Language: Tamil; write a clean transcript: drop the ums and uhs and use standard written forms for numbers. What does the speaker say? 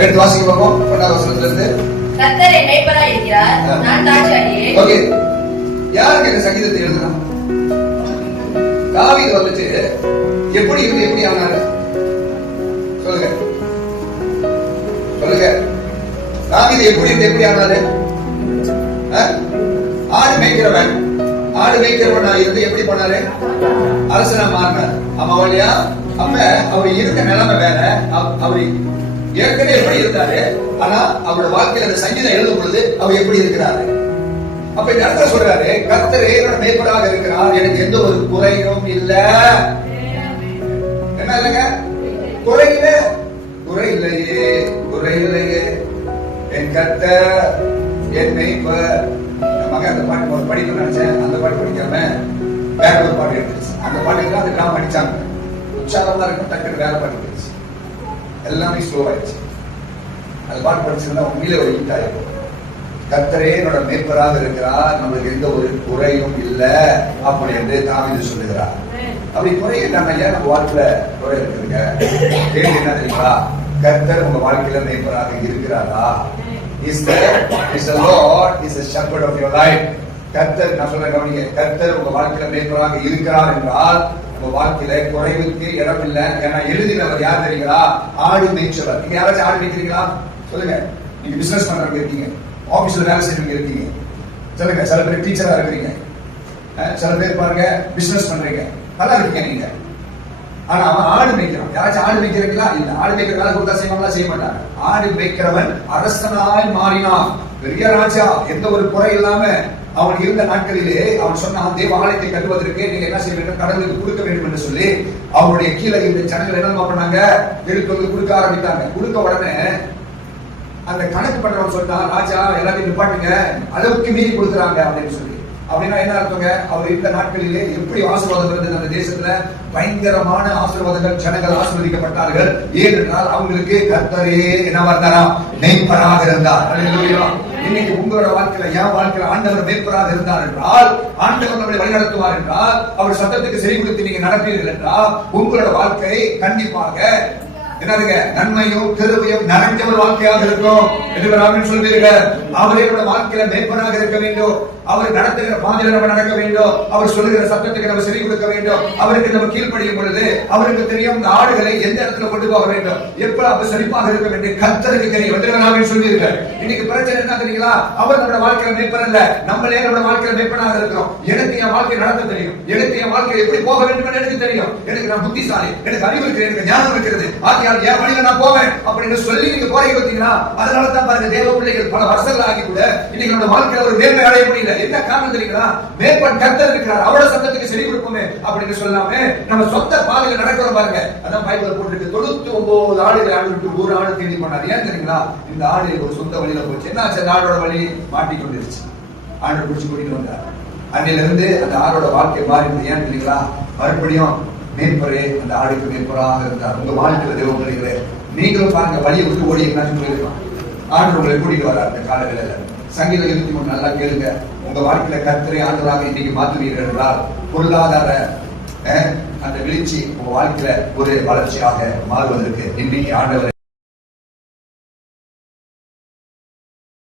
எடுத்து வாசிக்க பார்ப்போம். 1ஆம் வசனத்துல இருந்து. கர்த்தர் என் மேய்ப்பராய் இருக்கிறார், நான் தாட்சாயியே. ஓகே, யாருக்கு இந்த சங்கீதத்தை எழுதுனா? தாவீது வந்துட்டு எப்படி இருந்து எப்படி ஆனாரு சொல்லுங்க, சொல்லுங்க. தாவீது எப்படி இருந்து எப்படி ஆனாரு? ஆடு மேய்க்கிறவன், ஆடு மேய்க்கிறவனா இருந்து எப்படி பண்ணாரு? அரசனா மாறினார். ஆமா இல்லையா? அப்ப அவர் இருக்க நிலைமை வேற. அவர் ஏற்கனவே எப்படி இருந்தாரு, ஆனா அவரோட வாழ்க்கையில அந்த சங்கீதம் எழுதும் பொழுது அவர் எப்படி இருக்கிறாரு? அப்ப இந்த இடத்துல சொல்றாரு, கர்த்தர் என்னோட மேய்ப்பராக இருக்கிறார், எனக்கு எந்த ஒரு குறையும் இல்ல. என்ன இல்லைங்க? குறையில குறை இல்லையே, குறை இல்லையே. என் கர்த்தர் என் மேய்ப்பர். மகன் அந்த பாட்டு படிக்கணும்னு நினைச்சேன், அந்த பாட்டு படிக்காம வேற ஒரு பாட்டு எடுத்துச்சு. அந்த பாட்டுக்கு அந்த டாம் அடிச்சாங்க, உற்சாகமா இருக்கும், டக்குனு வேற பாட்டு போயிடுச்சு, எல்லாமே ஸ்லோ ஆயிடுச்சு. அந்த பாட்டு படிச்சிருந்தா உண்மையில ஒரு ஹிட் ஆயிருக்கும். கர்த்தரே என்னோட மேய்ப்பராக இருக்கிறார், நம்மளுக்கு எந்த ஒரு குறையும் இல்ல அப்படி என்று தாவீது சொல்லுகிறார். அப்படி குறை இல்லாம நம்ம வாழ்க்கையில குறை இருக்குதுங்க. கேள்வி என்ன தெரியுங்களா? கர்த்தர் உங்க வாழ்க்கையில மேய்ப்பராக இருக்கிறாரா? Is the Lord is the shepherd of your life. கர்த்தர், நான் சொல்றேன் கவனிங்க, கர்த்தர் உங்க வாழ்க்கையில மேய்ப்பராக இருக்கிறார் என்றால் உங்க வாழ்க்கையில குறைவுக்கு இடம் இல்லை. ஏன்னா எழுதினவர் யார் தெரியுங்களா? ஆடு மேய்ச்சவர். நீங்க யாராச்சும் ஆடு மேய்க்கிறீங்களா? சொல்லுங்க. நீங்க பிசினஸ் பண்றவங்க இருக்கீங்க, ஆபீஸ்ல வேலை செய்யறவங்க இருக்கீங்க, சொல்லுங்க. சில பேர் டீச்சரா இருக்கிறீங்க, சில பேர் பாருங்க பிசினஸ் பண்றீங்க, நல்லா இருக்கீங்க நீங்க. ஆனா அவன் ஆடு மேய்க்கிறான். யாராச்சும் ஆடு மேய்க்கிறீங்களா? இல்ல. ஆடு மேய்க்கிற வேலை கொடுத்தா செய்வாங்களா? செய்ய மாட்டாங்க. ஆடு மேய்க்கிறவன் அரசனாய் மாறினான், பெரிய ராஜா, எந்த ஒரு குறை இல்லாம அவன் இருந்த நாட்களிலே அவன் சொன்னான், தேவ ஆலயத்தை கட்டுவதற்கு நீங்க என்ன செய்ய வேண்டும், கடவுளுக்கு கொடுக்க வேண்டும் என்று சொல்லி அவருடைய கீழே இந்த ஜனங்கள் என்ன பண்ணாங்க, நெருக்கி கொடுக்க ஆரம்பித்தாங்க. கொடுக்க உடனே அந்த கணக்கு பண்றவன் சொல்லிட்டான், ராஜா எல்லாத்தையும் நிப்பாட்டுங்க, அளவுக்கு மீறி கொடுக்குறாங்க அப்படின்னு சொல்லி. அப்படின்னா என்ன அர்த்தங்க? அவர் இந்த நாட்களிலே எப்படி ஆசீர்வாதம் இருந்தது அந்த தேசத்துல? பயங்கரமான ஆசீர்வாதங்கள், ஜனங்கள் ஆசீர்வதிக்கப்பட்டார்கள். ஏனென்றால் அவங்களுக்கு கர்த்தரே என்னவா இருந்தாரா? மேய்ப்பராக இருந்தார். இன்னைக்கு உங்களோட வாழ்க்கையில, என் வாழ்க்கையில ஆண்டவர் மேய்ப்பராக இருந்தார் என்றால், ஆண்டவர் நம்மளை வழிநடத்துவார் என்றால், அவர் சத்தத்துக்கு செவி கொடுத்து நீங்க நடப்பீர்கள் என்றால் உங்களோட வாழ்க்கை கண்டிப்பாக என்னதுங்க? நன்மையும் கிருபையும் நிறைஞ்ச ஒரு வாழ்க்கையாக இருக்கும் என்று சொல்வீர்கள். அவரோட வாழ்க்கையில மேய்ப்பராக இருக்க வேண்டும். அவர் நடத்துகிற பாதையில நம்ம நடக்க வேண்டும். அவர் சொல்லுகிற சத்தத்துக்கு நம்ம செவி கொடுக்க வேண்டும். அவருக்கு நம்ம கீழ்ப்படியும் பொழுது அவருக்கு தெரியும் இந்த ஆடுகளை எந்த இடத்துல கொண்டு போக வேண்டும், எப்ப செழிப்பாக இருக்க வேண்டும், கர்த்தருக்கு தெரியும் என்று சொல்வீர்கள். இன்னைக்கு பிரச்சனை என்ன தெரியுங்களா? அவர் நம்மளோட வாழ்க்கையில மேய்ப்பர் அல்ல, நம்மளே நம்மளோட வாழ்க்கையில மேய்ப்பனாக இருக்கிறோம். எனக்கு என் வாழ்க்கை நடத்த தெரியும், எனக்கு என் வாழ்க்கை எப்படி போக வேண்டும் என்று எனக்கு தெரியும், எனக்கு நான் புத்திசாலி, எனக்கு அறிவு இருக்கிறது, எனக்கு ஞானம் இருக்கிறது, ஆகையால் என் வழியில நான் போவேன் அப்படின்னு சொல்லி நீங்க போறீங்க பார்த்தீங்களா? அதனால தான் பாருங்க, தேவ பிள்ளைகள் பல வருஷங்கள் ஆகி கூட இன்னைக்கு நம்ம வாழ்க்கையில ஒரு மேன்மை அடைய முடியல. என்ன காரணம் தெரியுங்களா? மேய்ப்பன் கர்த்தர் இருக்கிறார், அவரோட சத்தத்துக்கு செவி கொடுப்போமே அப்படின்னு சொல்லாம நம்ம சொந்த பாதையில நடக்கிறோம் பாருங்க. அதான் பைபிள்ல போட்டுருக்கு, 99 ஆடுகளை ஆண்டு ஒரு ஆடு தேடி போனார். ஏன் தெரியுங்களா? இந்த ஆடு ஒரு சொந்த வழியில போச்சு. என்ன ஆச்சு? அந்த ஆடோட வழி மாட்டிக்கொண்டிருச்சு. ஆண்டு பிடிச்சு கூட்டிட்டு வந்தார். அன்னில இருந்து அந்த ஆடோட வாழ்க்கை மாறி. ஏன் தெரியுங்களா? மறுபடியும் மேய்ப்பரே அந்த ஆடுக்கு மேய்ப்பராக இருந்தார். உங்க வாழ்க்கையில தேவ பிள்ளைகளே, நீங்களும் பாருங்க, வழியை விட்டு ஓடி என்னாச்சும் போயிருக்கலாம். ஆண்டு உங்களை கூட்டிட்டு வரார். அந்த காலங்களில சங்கீதம் 23 நல்லா கேளுங்க. உங்க வாழ்க்கையில கர்த்தரை ஆண்டவராக இன்னைக்கு மாற்றுவீர்கள் என்றால் பொருளாதார அந்த வீழ்ச்சி உங்க வாழ்க்கையில ஒரு வளர்ச்சியாக மாறுவதற்கு இன்னைக்கு ஆண்டவரை